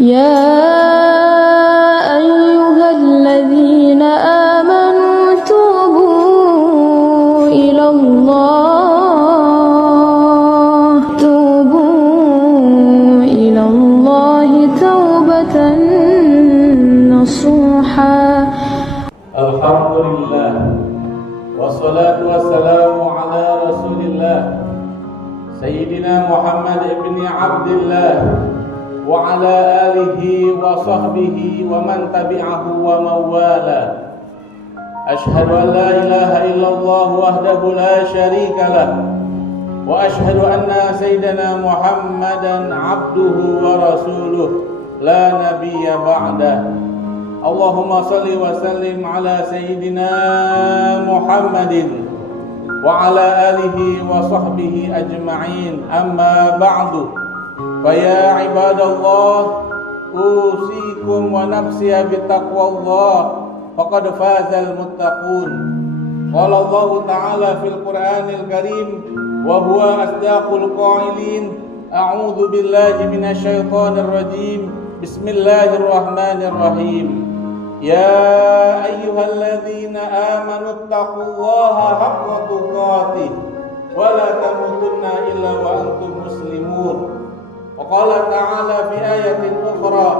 يا أيها الذين آمنوا توبوا إلى الله توبة نصوحا. الحمد لله والصلاة والسلام على رسول الله سيدنا محمد بن عبد الله وعلى آله وصحبه ومن تبعه ومن والاه. أشهد أن لا إله إلا الله وحده لا شريك له وأشهد أن سيدنا محمدا عبده ورسوله لا نبي بعده. اللهم صل وسلم على سيدنا محمد وعلى آله وصحبه أجمعين. أما بعد، فيا عباد الله، أوصيكم ونفسي بتقوى الله فقد فاز المتقون. قال الله تعالى في القرآن الكريم وهو أصدق القائلين: أعوذ بالله من الشيطان الرجيم، بسم الله الرحمن الرحيم. يا أيها الذين آمنوا اتقوا الله حق تقاته ولا تموتن إلا وأنتم مسلمون. وقال تعالى في آية أخرى: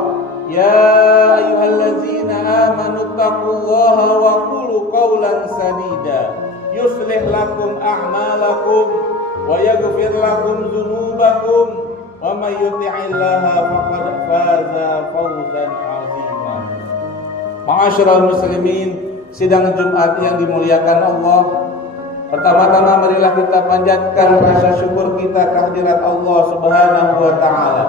يا أيها الذين آمنوا اتقوا الله وقولوا قولا سديدا يصلح لكم أعمالكم ويغفر لكم ذنوبكم ومن يطع الله فقد فاز فوزا عظيما. Ma'asyiral muslimin, sidang Jumat yang dimuliakan Allah, pertama-tama marilah kita panjatkan rasa syukur kita kehadirat Allah Subhanahu wa taala.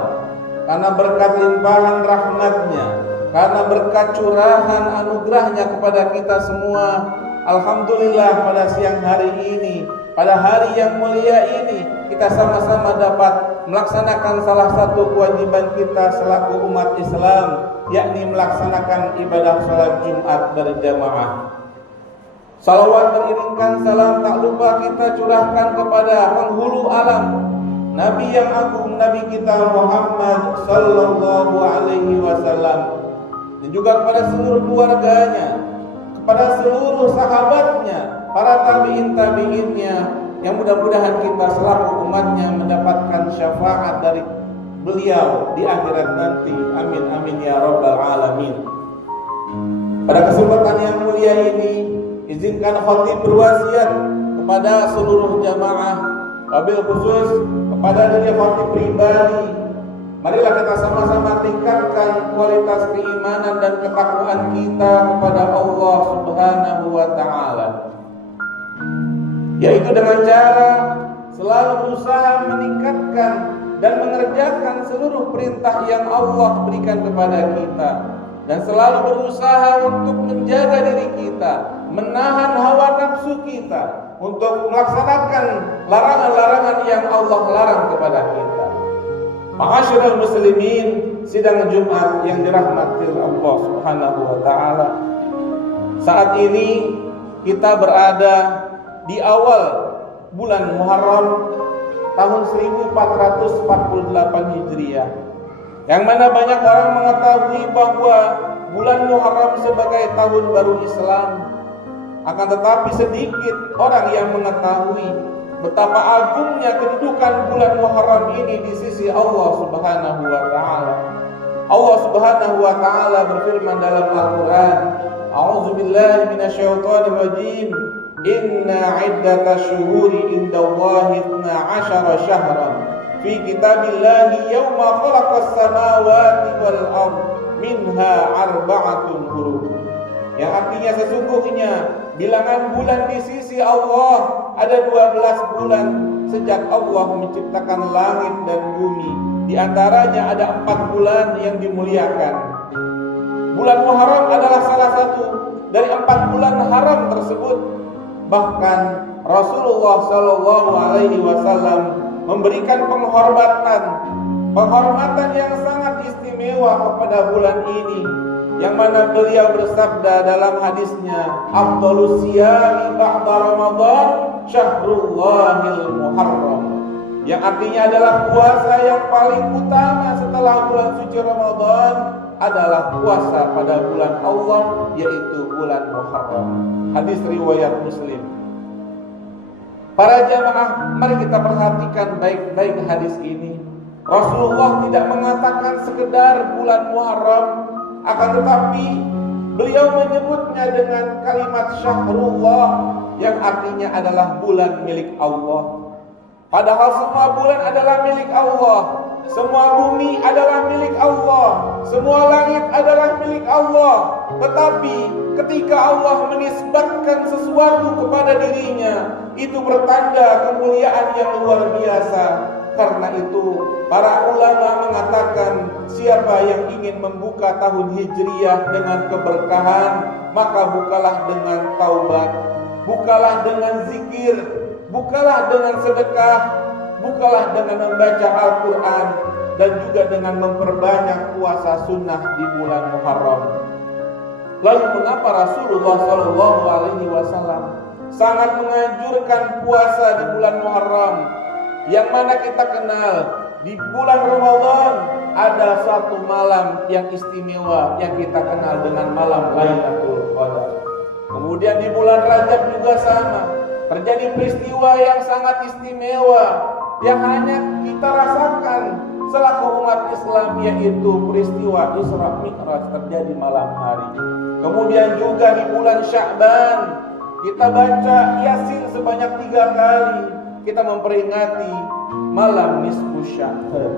Karena berkat limpahan rahmatnya, karena berkat curahan anugerahnya kepada kita semua, alhamdulillah pada siang hari ini, pada hari yang mulia ini, kita sama-sama dapat melaksanakan salah satu kewajiban kita selaku umat Islam, yakni melaksanakan ibadah salat Jumat berjamaah. Salawat mengiringkan salam tak lupa kita curahkan kepada penghulu alam, Nabi yang agung, Nabi kita Muhammad sallallahu alaihi wasallam, dan juga kepada seluruh keluarganya, kepada seluruh sahabatnya, para tabi'in-tabi'innya, yang mudah-mudahan kita selaku umatnya mendapatkan syafaat dari beliau di akhirat nanti. Amin amin ya rabbal alamin. Pada kesempatan yang mulia ini, izinkan khatib berwasiat kepada seluruh jamaah, wabil khusus kepada diri khatib pribadi. Marilah kita sama-sama tingkatkan kualitas keimanan dan ketakwaan kita kepada Allah Subhanahu wa taala, yaitu dengan cara selalu berusaha meningkatkan dan mengerjakan seluruh perintah yang Allah berikan kepada kita, dan selalu berusaha untuk menjaga diri kita, menahan hawa nafsu kita untuk melaksanakan larangan-larangan yang Allah larang kepada kita. Ma'asyiral muslimin, sidang Jumat yang dirahmati Allah Subhanahu wa taala. Saat ini kita berada di awal bulan Muharram tahun 1448 Hijriah, yang mana banyak orang mengetahui bahwa bulan Muharram sebagai tahun baru Islam. Akan tetapi sedikit orang yang mengetahui betapa agungnya kedudukan bulan Muharram ini di sisi Allah Subhanahu wa taala. Allah Subhanahu wa taala berfirman dalam Al-Qur'an, A'udzubillahi minasyaitonir rajim. Inna iddatash syuhuri indallahi 12 syahran fi kitabillahi yawma khalaqas samawati wal ard minha arba'atun hurum. Yang artinya sesungguhnya bilangan bulan di sisi Allah ada 12 bulan sejak Allah menciptakan langit dan bumi. Di antaranya ada 4 bulan yang dimuliakan. Bulan Muharram adalah salah satu dari 4 bulan haram tersebut. Bahkan Rasulullah sallallahu alaihi wasallam memberikan penghormatan yang sangat istimewa kepada bulan ini, yang mana beliau bersabda dalam hadisnya, afdhalus siyami ba'da Ramadan syahrullahil muharram. yang artinya adalah puasa yang paling utama setelah bulan suci Ramadan adalah puasa pada bulan Allah, yaitu bulan Muharram. Hadis riwayat Muslim. Para jamaah, mari kita perhatikan baik-baik hadis ini. Rasulullah tidak mengatakan sekedar bulan Muharram, akan tetapi beliau menyebutnya dengan kalimat syahrullah, yang artinya adalah bulan milik Allah. Padahal semua bulan adalah milik Allah, semua bumi adalah milik Allah, semua langit adalah milik Allah. Tetapi ketika Allah menisbatkan sesuatu kepada dirinya, itu bertanda kemuliaan yang luar biasa. Karena itu para ulama mengatakan, siapa yang ingin membuka tahun Hijriyah dengan keberkahan, maka bukalah dengan taubat, bukalah dengan zikir, bukalah dengan sedekah, bukalah dengan membaca Al-Quran, dan juga dengan memperbanyak puasa sunnah di bulan Muharram. Lalu mengapa Rasulullah SAW sangat menganjurkan puasa di bulan Muharram? Yang mana kita kenal di bulan Ramadan ada satu malam yang istimewa yang kita kenal dengan malam Lailatul Qadar. Kemudian di bulan Rajab juga sama, terjadi peristiwa yang sangat istimewa yang hanya kita rasakan selaku umat Islam, yaitu peristiwa Isra Mi'raj terjadi malam hari. Kemudian juga di bulan Sya'ban kita baca Yasin sebanyak 3 kali. Kita memperingati malam nisfu Sya'ban.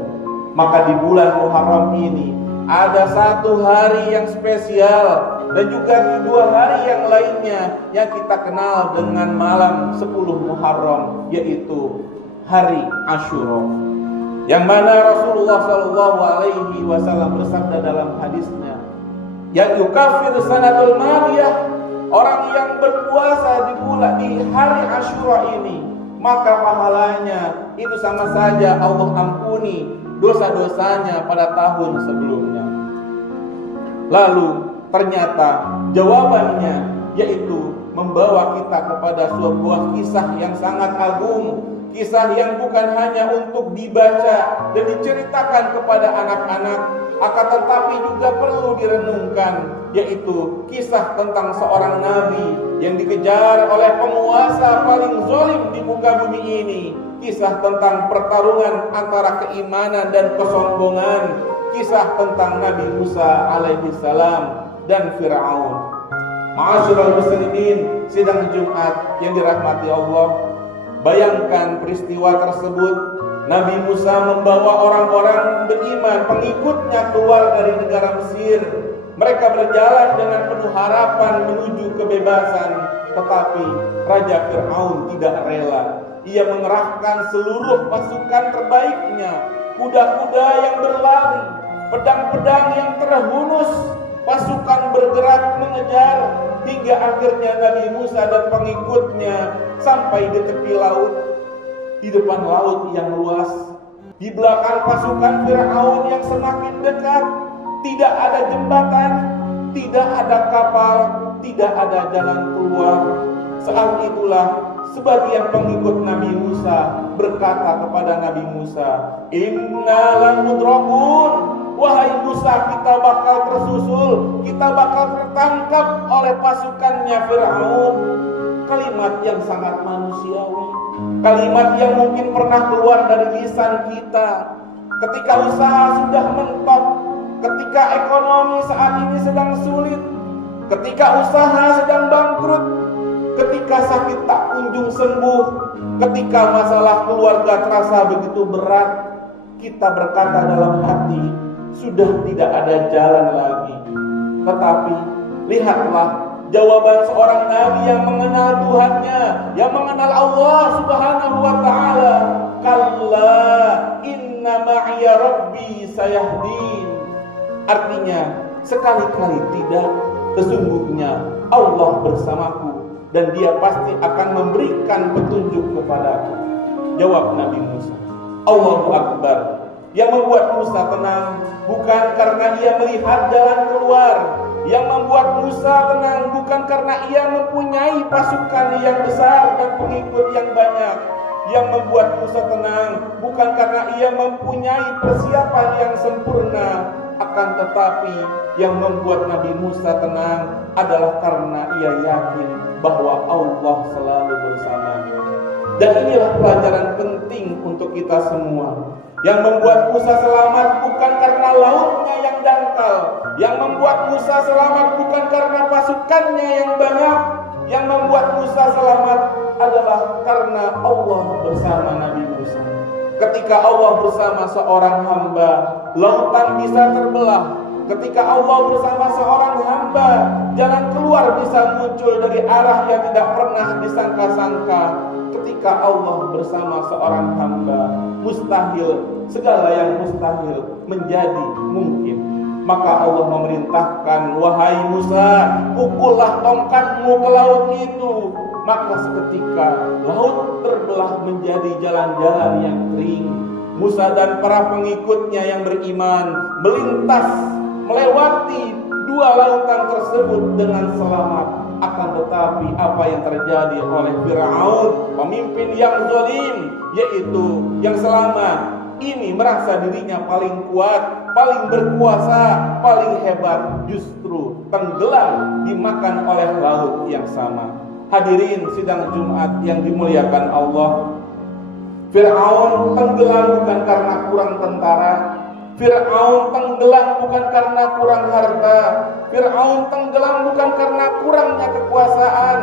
Maka di bulan Muharram ini ada satu hari yang spesial, dan juga di 2 hari yang lainnya yang kita kenal dengan malam 10 Muharram, yaitu hari Asyura. Yang mana Rasulullah SAW bersabda dalam hadisnya, ya yukafir sanatul madiyah, orang yang berpuasa di hari Asyura ini, maka pahalanya itu sama saja Allah ampuni dosa-dosanya pada tahun sebelumnya. Lalu ternyata jawabannya yaitu membawa kita kepada sebuah kisah yang sangat agung, kisah yang bukan hanya untuk dibaca dan diceritakan kepada anak-anak, akan tetapi juga perlu direnungkan, yaitu kisah tentang seorang nabi yang dikejar oleh penguasa paling zalim di muka bumi ini. Kisah tentang pertarungan antara keimanan dan kesombongan. Kisah tentang Nabi Musa alaihi salam dan Fir'aun. Ma'asyiral muslimin, sidang Jumat yang dirahmati Allah, bayangkan peristiwa tersebut. Nabi Musa membawa orang-orang beriman, pengikutnya, keluar dari negara Mesir. Mereka berjalan dengan penuh harapan menuju kebebasan. Tetapi Raja Fir'aun tidak rela. Ia mengerahkan seluruh pasukan terbaiknya, kuda-kuda yang berlari, pedang-pedang yang terhunus. Pasukan bergerak mengejar hingga akhirnya Nabi Musa dan pengikutnya sampai di tepi laut. Di depan laut yang luas, di belakang pasukan Fir'aun yang semakin dekat, tidak ada jembatan, tidak ada kapal, tidak ada jalan keluar. Saat itulah sebagian pengikut Nabi Musa berkata kepada Nabi Musa, "Inna lamudrakun." Wahai Musa, kita bakal tersusul, kita bakal tertangkap oleh pasukannya Fir'aun. Kalimat yang sangat manusiawi, kalimat yang mungkin pernah keluar dari lisan kita ketika usaha sudah mentok, ketika ekonomi saat ini sedang sulit, ketika usaha sedang bangkrut, ketika sakit tak kunjung sembuh, ketika masalah keluarga terasa begitu berat. Kita berkata dalam hati, sudah tidak ada jalan lagi. Tetapi lihatlah jawaban seorang nabi yang mengenal Tuhannya, yang mengenal Allah Subhanahu wa ta'ala. Kalla inna ma'iya rabbi sayahdin. Artinya, sekali-kali tidak, sesungguhnya Allah bersamaku dan dia pasti akan memberikan petunjuk kepadaku. Jawab Nabi Musa. Allahu Akbar. Yang membuat Musa tenang bukan karena ia melihat jalan keluar. Yang membuat Musa tenang bukan karena ia mempunyai pasukan yang besar dan pengikut yang banyak. Yang membuat Musa tenang bukan karena ia mempunyai persiapan yang sempurna, akan tetapi yang membuat Nabi Musa tenang adalah karena ia yakin bahwa Allah selalu bersamanya. Dan inilah pelajaran penting untuk kita semua. Yang membuat Musa selamat bukan karena lautnya yang dangkal. Yang membuat Musa selamat bukan karena pasukannya yang banyak. Yang membuat Musa selamat adalah karena Allah bersama Nabi Musa. Ketika Allah bersama seorang hamba, lautan bisa terbelah. Ketika Allah bersama seorang hamba, jalan keluar bisa muncul dari arah yang tidak pernah disangka-sangka. Ketika Allah bersama seorang hamba, mustahil, segala yang mustahil menjadi mungkin. Maka Allah memerintahkan, wahai Musa, pukullah tongkatmu ke laut itu. Maka seketika laut terbelah menjadi jalan-jalan yang kering. Musa dan para pengikutnya yang beriman melintas, melewati dua lautan tersebut dengan selamat. Akan tetapi apa yang terjadi oleh Fir'aun, pemimpin yang zalim, yaitu yang selamat, ini merasa dirinya paling kuat, paling berkuasa, paling hebat, justru tenggelam dimakan oleh laut yang sama. Hadirin sidang Jumat yang dimuliakan Allah, Fir'aun tenggelam bukan karena kurang tentara. Fir'aun tenggelam bukan karena kurang harta. Fir'aun tenggelam bukan karena kurangnya kekuasaan.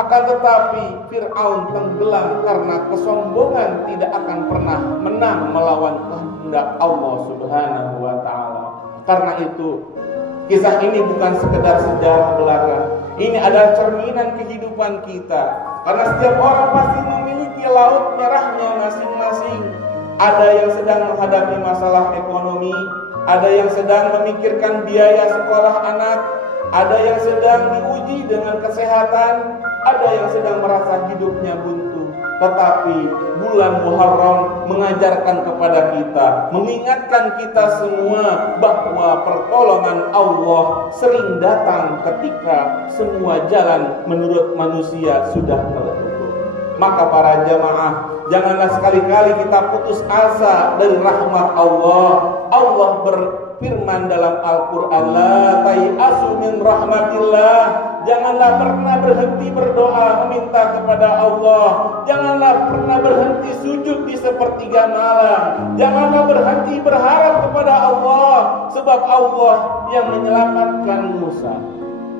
Akan tetapi Fir'aun tenggelam karena kesombongan tidak akan pernah menang melawan kehendak Allah Subhanahu wa ta'ala. Karena itu kisah ini bukan sekedar sejarah belaka. Ini adalah cerminan kehidupan kita. Karena setiap orang pasti memiliki laut merahnya masing-masing. Ada yang sedang menghadapi masalah ekonomi, ada yang sedang memikirkan biaya sekolah anak, ada yang sedang diuji dengan kesehatan, ada yang sedang merasa hidupnya buntu. Tetapi bulan Muharram mengajarkan kepada kita, mengingatkan kita semua bahwa pertolongan Allah sering datang ketika semua jalan menurut manusia sudah tertutup. Maka para jamaah, janganlah sekali-kali kita putus asa dari rahmat Allah. Allah berfirman dalam Al-Quran, la tai'asu min rahmatillah. Janganlah pernah berhenti berdoa meminta kepada Allah. Janganlah pernah berhenti sujud di sepertiga malam. Janganlah berhenti berharap kepada Allah. Sebab Allah yang menyelamatkan Musa,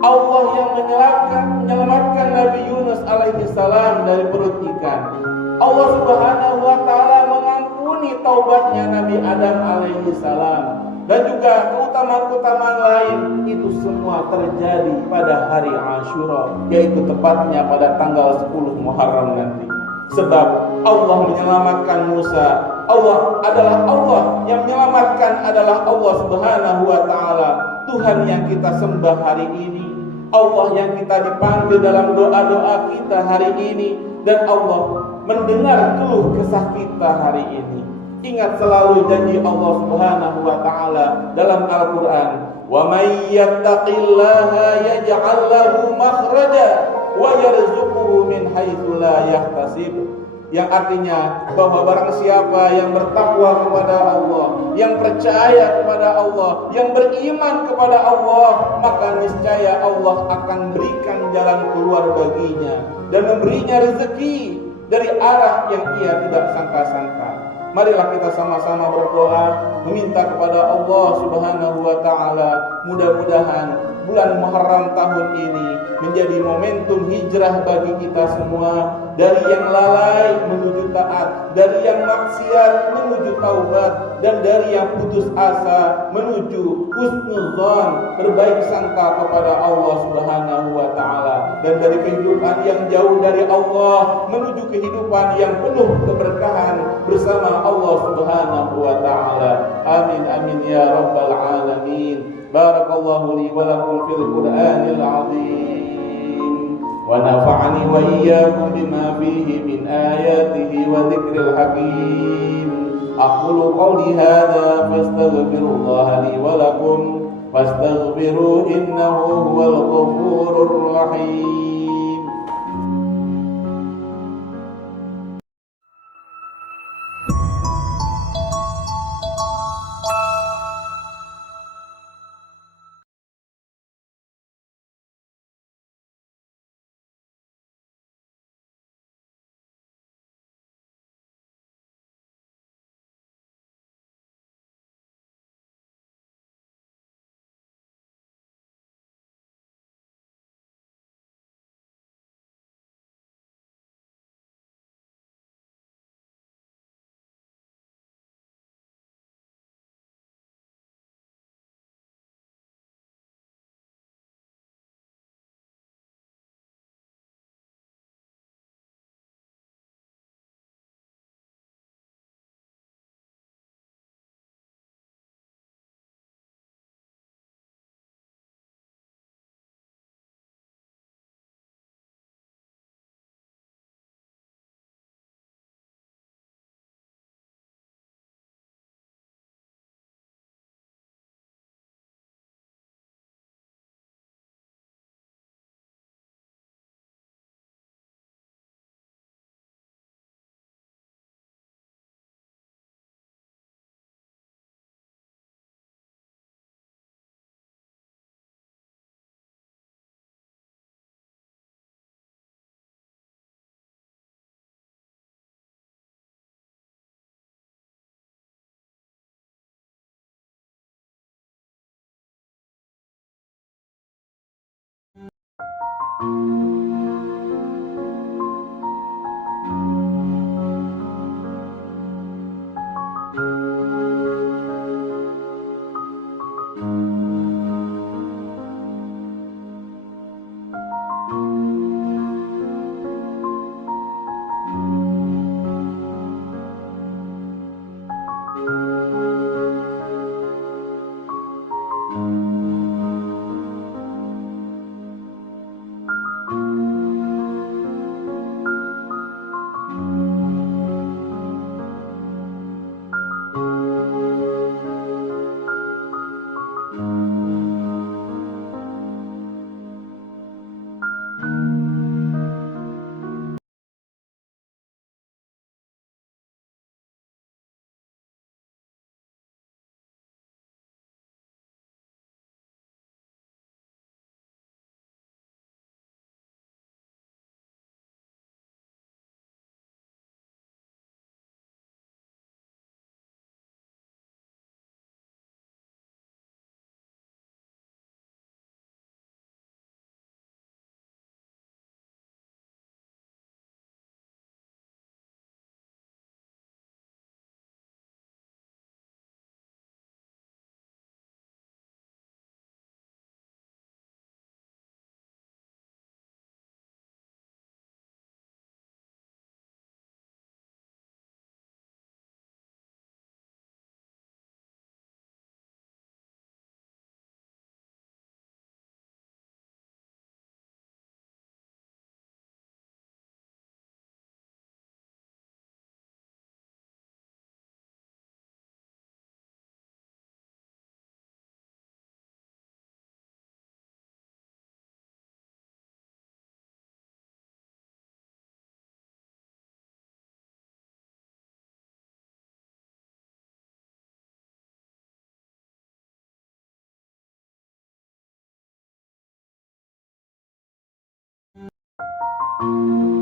Allah yang menyelamatkan Nabi Yunus alaihi salam dari perut ikan. Allah Subhanahu wa ta'ala mengampuni taubatnya Nabi Adam alaihi salam. Dan juga keutamaan-keutamaan lain itu semua terjadi pada hari Ashura, yaitu tepatnya pada tanggal 10 Muharram nanti. Sebab Allah menyelamatkan Musa. Allah adalah Allah yang menyelamatkan adalah Allah Subhanahu wa ta'ala. Tuhan yang kita sembah hari ini, Allah yang kita dipanggil dalam doa-doa kita hari ini, dan Allah mendengar keluh kesah kita hari ini. Ingat selalu janji Allah Subhanahu wa ta'ala dalam Al-Quran, wa may yattaqillaha yaj'al lahu makhraja wa yarzuquhu min haitsu la yahtasib. Yang artinya bahwa barang siapa yang bertakwa kepada Allah, yang percaya kepada Allah, yang beriman kepada Allah, maka niscaya Allah akan berikan jalan keluar baginya dan memberinya rezeki dari arah yang ia tidak sangka-sangka. Marilah kita sama-sama berdoa, meminta kepada Allah Subhanahu wa ta'ala, mudah-mudahan bulan Muharram tahun ini menjadi momentum hijrah bagi kita semua, dari yang lalai menuju taat, dari yang maksiat menuju taubat, dan dari yang putus asa menuju husnuzan, berbaik sangka kepada Allah Subhanahu wa ta'ala, dan dari kehidupan yang jauh dari Allah menuju kehidupan yang penuh keberkahan bersama Allah Subhanahu wa ta'ala. Amin amin ya rabbal alamin. Barakallahu li wa lakum fil Qur'anil azim wa nafa'ani wa iyyakum bima fihi min ayatihi wa dzikril hakim. Aqulu qawli hadza fastaghfirullaha li wa lakum fastaghfiru innahu huwal ghafurur rahim. Thank you.